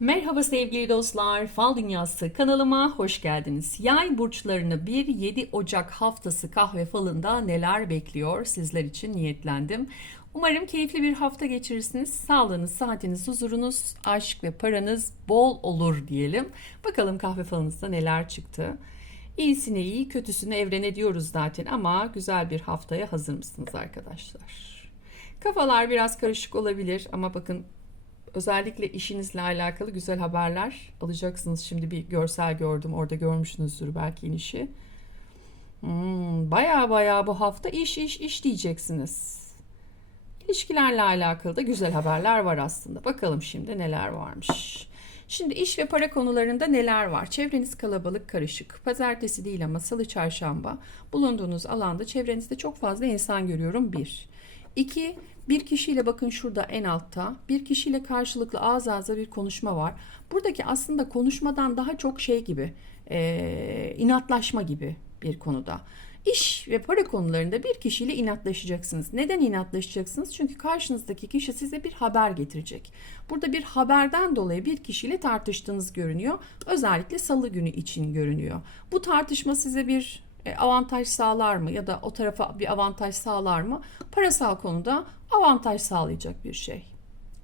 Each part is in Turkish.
Merhaba sevgili dostlar, Fal Dünyası kanalıma hoş geldiniz. Yay burçlarını 1-7 Ocak haftası kahve falında neler bekliyor sizler için niyetlendim. Umarım keyifli bir hafta geçirirsiniz. Sağlığınız, saatiniz, huzurunuz, aşk ve paranız bol olur diyelim. Bakalım kahve falınızda neler çıktı. İyisine iyi, kötüsüne evrene diyoruz zaten ama güzel bir haftaya hazır mısınız arkadaşlar? Kafalar biraz karışık olabilir ama bakın özellikle işinizle alakalı güzel haberler alacaksınız. Şimdi bir görsel gördüm. Orada görmüşsünüzdür belki inişi. Hmm, baya baya bu hafta iş iş iş diyeceksiniz. İlişkilerle alakalı da güzel haberler var aslında. Bakalım şimdi neler varmış. Şimdi iş ve para konularında neler var? Çevreniz kalabalık, karışık. Pazartesi değil ama salı, çarşamba bulunduğunuz alanda çevrenizde çok fazla insan görüyorum. Bir. İki, bir kişiyle bakın şurada en altta bir kişiyle karşılıklı ağız ağza bir konuşma var. Buradaki aslında konuşmadan daha çok şey gibi e, inatlaşma gibi bir konuda. İş ve para konularında bir kişiyle inatlaşacaksınız. Neden inatlaşacaksınız? Çünkü karşınızdaki kişi size bir haber getirecek. Burada bir haberden dolayı bir kişiyle tartıştığınız görünüyor. Özellikle salı günü için görünüyor. Bu tartışma size bir avantaj sağlar mı ya da o tarafa bir avantaj sağlar mı? Parasal konuda avantaj sağlayacak bir şey.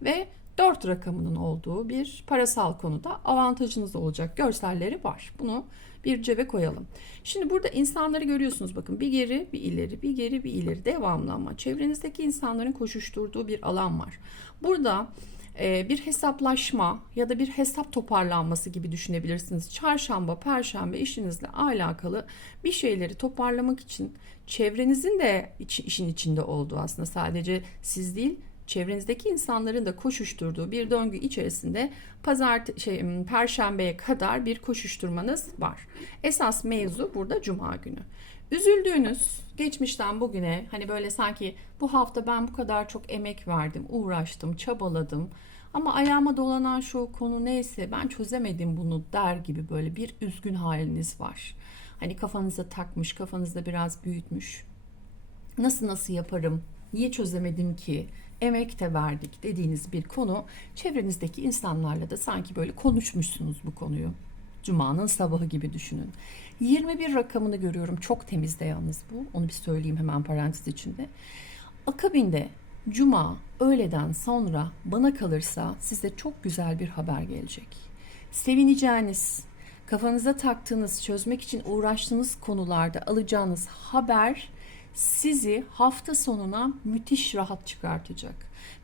Ve 4 rakamının olduğu bir parasal konuda avantajınız olacak görselleri var. Bunu bir cebe koyalım. Şimdi burada insanları görüyorsunuz bakın bir geri bir ileri bir geri bir ileri devamlı ama çevrenizdeki insanların koşuşturduğu bir alan var. Burada e, bir hesaplaşma ya da bir hesap toparlanması gibi düşünebilirsiniz. Çarşamba, perşembe işinizle alakalı bir şeyleri toparlamak için çevrenizin de işin içinde olduğu aslında sadece siz değil çevrenizdeki insanların da koşuşturduğu bir döngü içerisinde pazar şey perşembeye kadar bir koşuşturmanız var. Esas mevzu burada cuma günü. Üzüldüğünüz geçmişten bugüne hani böyle sanki bu hafta ben bu kadar çok emek verdim, uğraştım, çabaladım ama ayağıma dolanan şu konu neyse ben çözemedim bunu der gibi böyle bir üzgün haliniz var. Hani kafanıza takmış, kafanızda biraz büyütmüş. Nasıl nasıl yaparım? Niye çözemedim ki? Emek de verdik dediğiniz bir konu çevrenizdeki insanlarla da sanki böyle konuşmuşsunuz bu konuyu. Cuma'nın sabahı gibi düşünün. 21 rakamını görüyorum. Çok temizde yalnız bu. Onu bir söyleyeyim hemen parantez içinde. Akabinde Cuma öğleden sonra bana kalırsa size çok güzel bir haber gelecek. Sevineceğiniz, kafanıza taktığınız, çözmek için uğraştığınız konularda alacağınız haber sizi hafta sonuna müthiş rahat çıkartacak.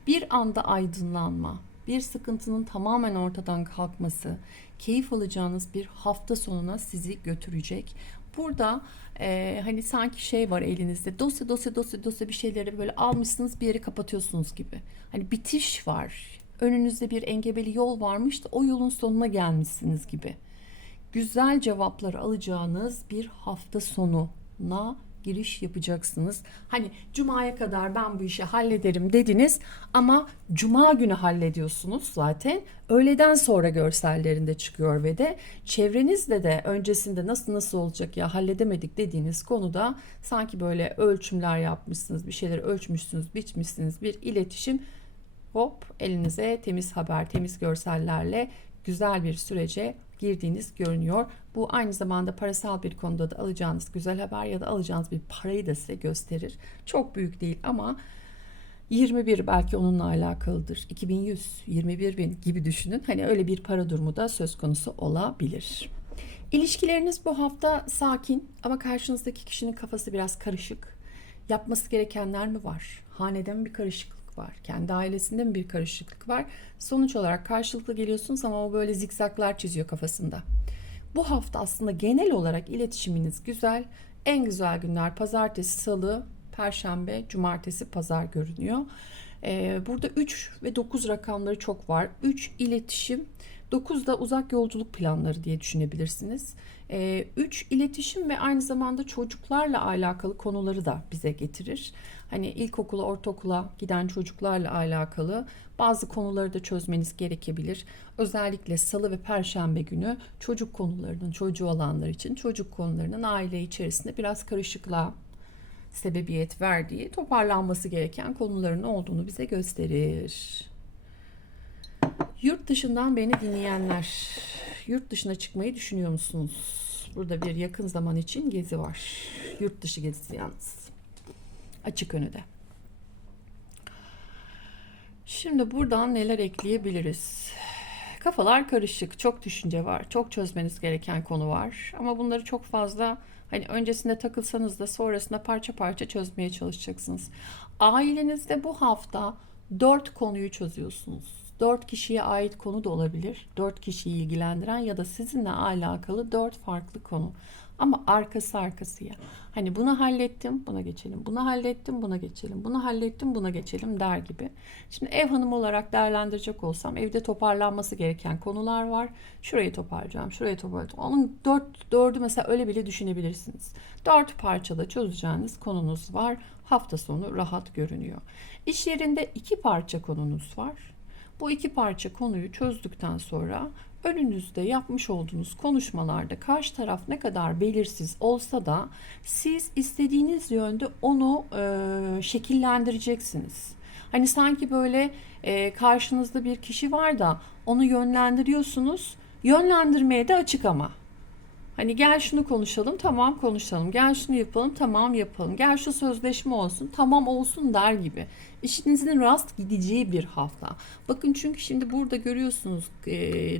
Bir anda aydınlanma, bir sıkıntının tamamen ortadan kalkması, keyif alacağınız bir hafta sonuna sizi götürecek. Burada e, hani sanki şey var elinizde dosya dosya dosya dosya bir şeyleri böyle almışsınız bir yere kapatıyorsunuz gibi. Hani bitiş var. Önünüzde bir engebeli yol varmış da o yolun sonuna gelmişsiniz gibi. Güzel cevapları alacağınız bir hafta sonuna giriş yapacaksınız. Hani cumaya kadar ben bu işi hallederim dediniz ama cuma günü hallediyorsunuz zaten. Öğleden sonra görsellerinde çıkıyor ve de çevrenizde de öncesinde nasıl nasıl olacak ya halledemedik dediğiniz konuda sanki böyle ölçümler yapmışsınız, bir şeyler ölçmüşsünüz, biçmişsiniz bir iletişim hop elinize temiz haber, temiz görsellerle güzel bir sürece girdiğiniz görünüyor. Bu aynı zamanda parasal bir konuda da alacağınız güzel haber ya da alacağınız bir parayı da size gösterir. Çok büyük değil ama 21 belki onunla alakalıdır. 2100, 21 bin gibi düşünün. Hani öyle bir para durumu da söz konusu olabilir. İlişkileriniz bu hafta sakin ama karşınızdaki kişinin kafası biraz karışık. Yapması gerekenler mi var? Haneden bir karışıklık var. Kendi ailesinde mi bir karışıklık var? Sonuç olarak karşılıklı geliyorsunuz ama o böyle zikzaklar çiziyor kafasında. Bu hafta aslında genel olarak iletişiminiz güzel. En güzel günler pazartesi, salı, perşembe, cumartesi, pazar görünüyor. Ee, burada 3 ve 9 rakamları çok var. 3 iletişim, 9 da uzak yolculuk planları diye düşünebilirsiniz. 3 iletişim ve aynı zamanda çocuklarla alakalı konuları da bize getirir. Hani ilkokula, ortaokula giden çocuklarla alakalı bazı konuları da çözmeniz gerekebilir. Özellikle salı ve perşembe günü çocuk konularının, çocuğu olanlar için çocuk konularının aile içerisinde biraz karışıklığa sebebiyet verdiği, toparlanması gereken konuların olduğunu bize gösterir. Yurt dışından beni dinleyenler, yurt dışına çıkmayı düşünüyor musunuz? Burada bir yakın zaman için gezi var. Yurt dışı gezisi yalnız. Açık önü de. Şimdi buradan neler ekleyebiliriz? Kafalar karışık, çok düşünce var, çok çözmeniz gereken konu var. Ama bunları çok fazla hani öncesinde takılsanız da sonrasında parça parça çözmeye çalışacaksınız. Ailenizde bu hafta dört konuyu çözüyorsunuz. Dört kişiye ait konu da olabilir. Dört kişiyi ilgilendiren ya da sizinle alakalı dört farklı konu. Ama arkası arkasıya. Hani bunu hallettim, buna geçelim. Bunu hallettim, buna geçelim. Bunu hallettim, buna geçelim der gibi. Şimdi ev hanımı olarak değerlendirecek olsam evde toparlanması gereken konular var. Şurayı toparlayacağım, şurayı toparlayacağım. Onun dört, dördü mesela öyle bile düşünebilirsiniz. Dört parçada çözeceğiniz konunuz var. Hafta sonu rahat görünüyor. İş yerinde iki parça konunuz var. Bu iki parça konuyu çözdükten sonra önünüzde yapmış olduğunuz konuşmalarda karşı taraf ne kadar belirsiz olsa da siz istediğiniz yönde onu e, şekillendireceksiniz. Hani sanki böyle e, karşınızda bir kişi var da onu yönlendiriyorsunuz. Yönlendirmeye de açık ama. Hani gel şunu konuşalım, tamam konuşalım. Gel şunu yapalım, tamam yapalım. Gel şu sözleşme olsun, tamam olsun der gibi. İşinizin rast gideceği bir hafta. Bakın çünkü şimdi burada görüyorsunuz e,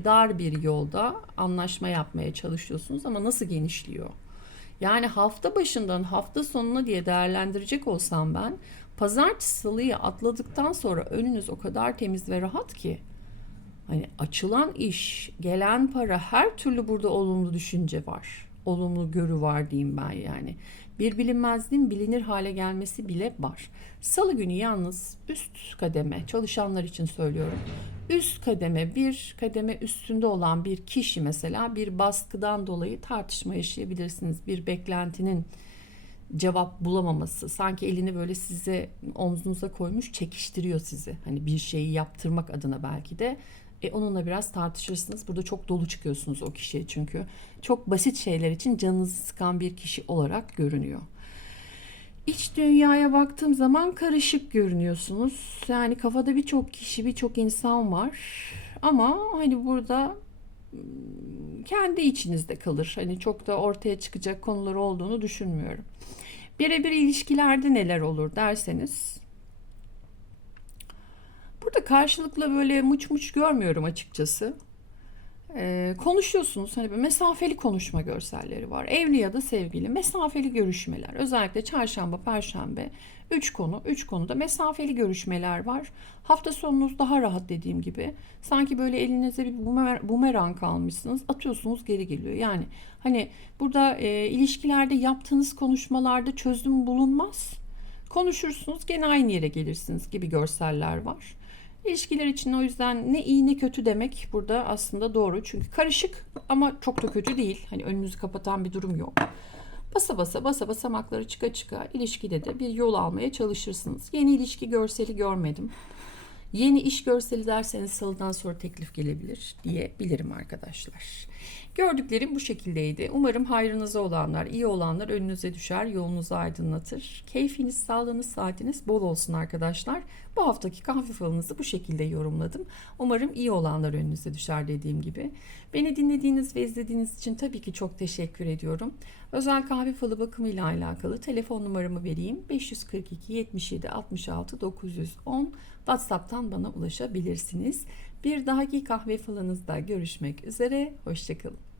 dar bir yolda anlaşma yapmaya çalışıyorsunuz ama nasıl genişliyor? Yani hafta başından hafta sonuna diye değerlendirecek olsam ben pazartesi salıyı atladıktan sonra önünüz o kadar temiz ve rahat ki Hani açılan iş, gelen para her türlü burada olumlu düşünce var. Olumlu görü var diyeyim ben yani. Bir bilinmezliğin bilinir hale gelmesi bile var. Salı günü yalnız üst kademe, çalışanlar için söylüyorum. Üst kademe, bir kademe üstünde olan bir kişi mesela bir baskıdan dolayı tartışma yaşayabilirsiniz. Bir beklentinin cevap bulamaması sanki elini böyle size omzunuza koymuş çekiştiriyor sizi hani bir şeyi yaptırmak adına belki de e, onunla biraz tartışırsınız. Burada çok dolu çıkıyorsunuz o kişiye çünkü. Çok basit şeyler için canınızı sıkan bir kişi olarak görünüyor. İç dünyaya baktığım zaman karışık görünüyorsunuz. Yani kafada birçok kişi, birçok insan var. Ama hani burada kendi içinizde kalır. Hani çok da ortaya çıkacak konular olduğunu düşünmüyorum. Birebir ilişkilerde neler olur derseniz Karşılıklı böyle muç muç görmüyorum açıkçası. Ee, konuşuyorsunuz hani bir mesafeli konuşma görselleri var. Evli ya da sevgili mesafeli görüşmeler. Özellikle çarşamba, perşembe 3 konu, 3 konuda mesafeli görüşmeler var. Hafta sonunuz daha rahat dediğim gibi. Sanki böyle elinize bir bumer, bumerang almışsınız. Atıyorsunuz geri geliyor. Yani hani burada e, ilişkilerde yaptığınız konuşmalarda çözüm bulunmaz. Konuşursunuz gene aynı yere gelirsiniz gibi görseller var. İlişkiler için o yüzden ne iyi ne kötü demek burada aslında doğru. Çünkü karışık ama çok da kötü değil. Hani önünüzü kapatan bir durum yok. Basa basa basa basamakları çıka çıka ilişkide de bir yol almaya çalışırsınız. Yeni ilişki görseli görmedim. Yeni iş görseli derseniz salıdan sonra teklif gelebilir diyebilirim arkadaşlar. Gördüklerim bu şekildeydi. Umarım hayrınıza olanlar, iyi olanlar önünüze düşer, yolunuzu aydınlatır. Keyfiniz, sağlığınız, saatiniz bol olsun arkadaşlar. Bu haftaki kahve falınızı bu şekilde yorumladım. Umarım iyi olanlar önünüze düşer dediğim gibi. Beni dinlediğiniz ve izlediğiniz için tabii ki çok teşekkür ediyorum. Özel kahve falı bakımı ile alakalı telefon numaramı vereyim. 542 77 66 910 WhatsApp'tan bana ulaşabilirsiniz. Bir dahaki kahve falınızda görüşmek üzere. Hoşçakalın.